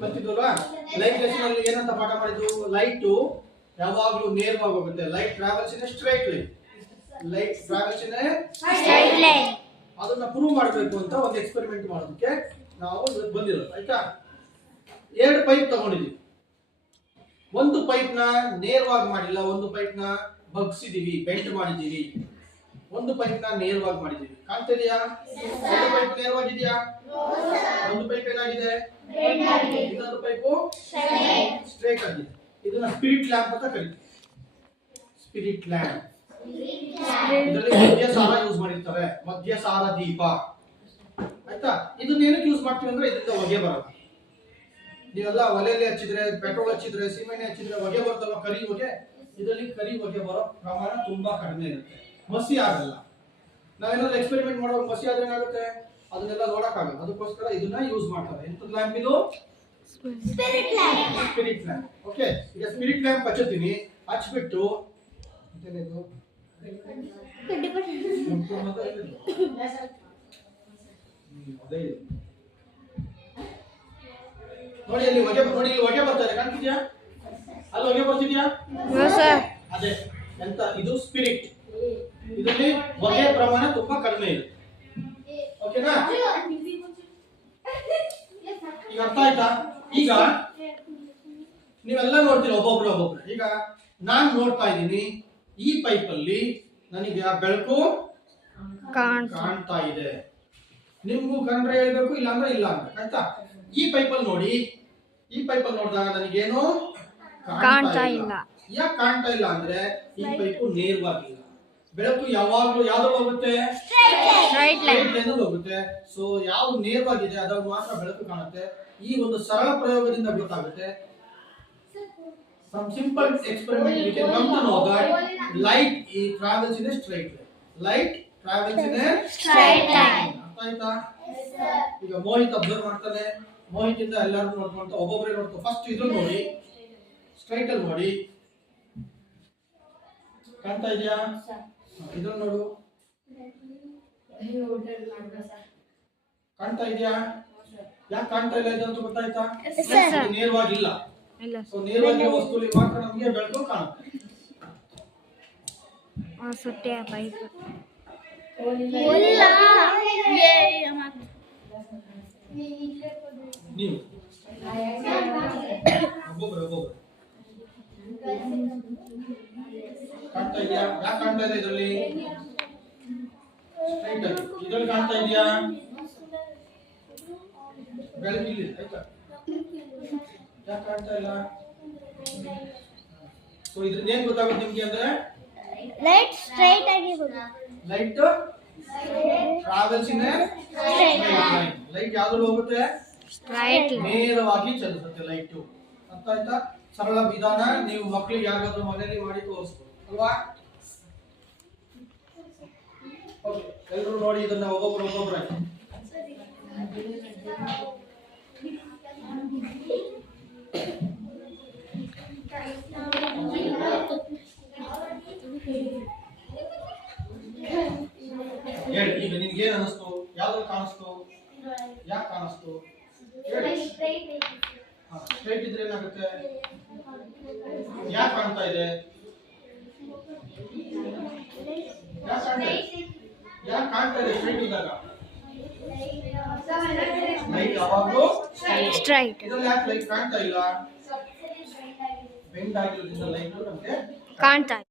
ಕಲ್ತಿದ್ವಲ್ವಾ light lesson ಅಲ್ಲಿ ಏನಂತ ಪಾಠ ಮಾಡಿದ್ವು ಲೈಟು ಯಾವಾಗಲೂ ನೇರವಾಗಿ ಹೋಗುತ್ತೆ light travels in straight line light travels in straight line ಅದನ್ನ ಪ್ರೂವ್ ಮಾಡಬೇಕು ಅಂತ ಒಂದು ಎಕ್ಸ್ಪೆರಿಮೆಂಟ್ ಮಾಡೋದಕ್ಕೆ ನಾವು ಬಂದಿರೋದು. ಆಯ್ತಾ? ಎರಡು ಪೈಪ್ ತಗೊಂಡಿದ್ವಿ. ಒಂದು ಪೈಪ್ನ ನೇರವಾಗಿ ಮಾಡಿಲ್ಲ ಒಂದು ಪೈಪ್ನ ಬಗ್ಸಿದೀವಿ ಬೆಂಡ್ ಮಾಡಿದೀವಿ. ಒಂದು ಪೈಪ್ನ ನೇರವಾಗಿ ಮಾಡಿದ್ದೀವಿ ಕಾಣ್ತಾ ಇದೆಯಾ? ಒಂದು ಪೈಪ್ ನೇರವಾಗಿದೆಯಾ? ಒಂದು ಪೈಪ್ ಏನಾಗಿದೆ ಇನ್ನೊಂದು ಪೈಪು ಸ್ಟ್ರೈಟ್ ಆಗಿದೆ. ಇದನ್ನ ಸ್ಪಿರಿಟ್ ಲ್ಯಾಂಪ್ ಅಂತ ಕರೀತೀವಿ ಸ್ಪಿರಿಟ್ ಲ್ಯಾಂಪ್ ಇದರಲ್ಲಿ ಮದ್ಯಸಾರ ಯೂಸ್ ಮಾಡಿರ್ತಾರೆ. ಮದ್ಯಸಾರ ದೀಪ. ಆಯ್ತಾ? ಇದನ್ನ ಏನಕ್ಕೆ ಯೂಸ್ ಮಾಡ್ತೀವಿ ಅಂದ್ರೆ ಇದರಿಂದ ಹೊಗೆ ಬರಲ್ಲ ನೀವೆಲ್ಲ ಒಲೆಯಲ್ಲಿ ಹಚ್ಚಿದ್ರೆ ಪೆಟ್ರೋಲ್ ಹಚ್ಚಿದ್ರೆ ಸಿಮೆಂಟ್ ಹಚ್ಚಿದ್ರೆ ಹೊಗೆ ಬರ್ತಲ್ವ ಕರಿ ಹೊಗೆ? ಇದರಲ್ಲಿ ಕರಿ ಹೊಗೆ ಬರೋ ಪ್ರಮಾಣ ತುಂಬಾ ಕಡಿಮೆ ಇರುತ್ತೆ. ಮಸಿ ಆಗಲ್ಲ. ನಾವೇನಾದ್ರು ಎಕ್ಸ್ಪೆರಿಮೆಂಟ್ ಮಾಡುವಾಗ ಮಸಿ ಆದ್ರೆ ಏನಾಗುತ್ತೆ? ಅದನ್ನೆಲ್ಲ ನೋಡಕ್ಕಾಗಲ್ಲ. ಅದಕ್ಕೋಸ್ಕರ ಇದನ್ನ ಯೂಸ್ ಮಾಡ್ತಾರೆ. ಎಂತದ್ ಲ್ಯಾಂಪ್ ಇದು? ಸ್ಪಿರಿಟ್ ಲ್ಯಾಂಪ್ ಓಕೆ ಈಗ ಸ್ಪಿರಿಟ್ ಲ್ಯಾಂಪ್ ಹಚ್ಚುತ್ತೀನಿ. ಹಚ್ಬಿಟ್ಟು ಅದೇ ನೋಡಿ ಅಲ್ಲಿ ಹೊಗೆ ನೋಡಿ ಇಲ್ಲಿ ಹೊಗೆ ಬರ್ತಾರೆ ಕಾಣ್ತಿದ್ಯಾ? ಅಲ್ಲಿ ಹೊಗೆ ಬರ್ತಿದ್ಯಾ? ಅದೇ. ಎಂತ? ಇದು ಸ್ಪಿರಿಟ್ ಇದರಲ್ಲಿ ಹೊಗೆ ಪ್ರಮಾಣ ತುಂಬಾ ಕಡಿಮೆ ಇದೆ. ಓಕೆನಾ? ಈಗ ಅರ್ಥ ಆಯ್ತಾ? ಈಗ ನೀವೆಲ್ಲ ನೋಡ್ತೀರ ಒಬ್ಬೊಬ್ರು ಒಬ್ಬೊಬ್ರು. ಈಗ ನಾನು ನೋಡ್ತಾ ಇದ್ದೀನಿ ಈ ಪೈಪ್ ಅಲ್ಲಿ ನನಗೆ ಆ ಬೆಳಕು ಕಾಣ್ತಾ ಇದೆ. ನಿಮ್ಗೂ ಕಂಡ್ರೆ ಹೇಳ್ಬೇಕು ಇಲ್ಲ ಅಂದ್ರೆ ಇಲ್ಲ ಅಂತ ಆಯ್ತಾ? ಈ ಪೈಪ್ ಅಲ್ಲಿ ನೋಡಿ ಈ ಪೈಪ್ ಅಲ್ಲಿ ನೋಡಿದಾಗ ನನಗೇನು ಕಾಣ್ತಾ ಇಲ್ಲ. ಯಾಕೆ ಕಾಣ್ತಾ ಇಲ್ಲ ಅಂದ್ರೆ ಈ ಪೈಪು ನೇರವಾಗಿಲ್ಲ. ಬೆಳಕು ಯಾವಾಗ್ಲೂ ಯಾವ್ದ್ರಲ್ಲಿ ಹೋಗುತ್ತೆ? ಸ್ಟ್ರೈಟ್ ಲೈನ್ ಹೋಗುತ್ತೆ. ಸೊ ಯಾವ್ದು ನೇರವಾಗಿದೆ ಅದ್ರಲ್ಲಿ ಮಾತ್ರ ಬೆಳಕು ಕಾಣುತ್ತೆ. ಈ ಒಂದು ಸರಳ ಪ್ರಯೋಗದಿಂದ ಗೊತ್ತಾಗುತ್ತೆ. Some simple experiment we can come to know that light ಈ travels in a straight light travels in a straight line ಅರ್ಥ ಆಯ್ತಾ? ಈಗ ಮೋಹಿತ್ ಅಬ್ಸರ್ವ್ ಮಾಡ್ತಾನೆ. ಮೋಹಿತ್ ಇಂದ ಎಲ್ಲರೂ ನೋಡ್ಕೊಂತ ಒಬ್ಬೊಬ್ಬರೇ ನೋಡ್ತಾ ಫಸ್ಟ್ ಇದ್ರಲ್ಲಿ ನೋಡಿ. ಸ್ಟ್ರೈಟ್ ಅಲ್ಲಿ ನೋಡಿ. ಕಾಣ್ತಾ ಇದೆಯಾ? ಇದ್ರಲ್ಲಿ ನೋಡು. ಕಾಣ್ತಾ ಇದೆಯಾ? ಯಾಕೆ ಕಾಣ್ತಾ ಇಲ್ಲ ಇದು ಅಂತ ಗೊತ್ತಾಯ್ತಾ? ನೇರವಾಗಿಲ್ಲ. ಸೊ ನೇರವಾಗಿರೋ ವಸ್ತುಲಿ ಮಾತ್ರ ನಮಗೆ ಬೆಳಕು ಕಾಣುತ್ತೆ. ಸುಟ್ಟೆ ಪೈಪ್ ನೀವು. ಒಬ್ಬೊಬ್ರು ಒಬ್ಬೊಬ್ರು. ಕಾಣ್ತಾ ಇದೆಯಾ? ಯಾಕೆ ಕಾಣ್ತಾ ಇದೆ ಇದರಲ್ಲಿ? ಸ್ಟ್ರೈಟ್ ಆಗಿ. ಇದ್ರಲ್ಲಿ ಕಾಣ್ತಾ ಇದೆಯಾ? ಬೆಳಕು ಇಲ್ಲಿ ಆಯ್ತಾ? ಯಾಕೆ ಕಾಣ್ತಾ ಇಲ್ಲ? ಸೊ ಇದ್ರಿಂದ ಏನ್ ಗೊತ್ತಾಗುತ್ತೆ ನಿಮ್ಗೆ ಅಂದ್ರೆ? ಲೈಟ್ ಸ್ಟ್ರೈಟ್ ಆಗಿ ಹೋಗಿ ಲೈಟ್ ಟ್ರಾವೆಲ್ಸ್ ಇನ್ ಲೈಟ್ ಯಾವ್ದ್ರಲ್ಲಿ ಹೋಗುತ್ತೆ? ಸ್ಟ್ರೈಟ್ ನೇರವಾಗಿ ಚಲಿಸುತ್ತೆ ಲೈಟ್ ಅರ್ಥ ಆಯ್ತಾ? ಸರಳ ವಿಧಾನ. ನೀವು ಮಕ್ಕಳಿಗೆ ಯಾರಿಗಾದ್ರೂ ಮನೆಯಲ್ಲಿ ಮಾಡಿ ತೋರಿಸ್ಬೋದು ಅಲ್ವಾ ಎಲ್ಲರೂ ನೋಡಿ ಇದನ್ನ ಒಬ್ಬೊಬ್ರು ಒಬ್ಬೊಬ್ರೆ ಹೇಳಿ ಈಗ ನಿನ್ಗೆ ಏನ್ ಅನಿಸ್ತು? ಯಾವ್ದು ಕಾಣಿಸ್ತು? ಯಾಕೆ ಕಾಣಿಸ್ತು? ಸ್ಟ್ರೈಟ್ ಇದ್ರೆ ಏನಾಗುತ್ತೆ? ಯಾಕೆ ಕಾಣ್ತಾ ಇದೆ? ಯಾಕೆ ಕಾಣ್ತಾ ಇದೆ ಯಾಕೆ ಕಾಣ್ತಾ ಇದೆ ಸ್ಟ್ರೈಟ್ ಇದ್ದಾಗ ಲೈಟ್ ಯಾವಾಗಲೂ ಸ್ಟ್ರೈಟ್ ಇದ್ರಲ್ಲಿ ಯಾಕೆ ಲೈಟ್ ಕಾಣ್ತಾ ಇಲ್ಲ. ಬೆಂಡ್ ಆಗಿರೋದ್ರಿಂದ ಲೈಟ್ ನಮಗೆ ಕಾಣ್ತಾ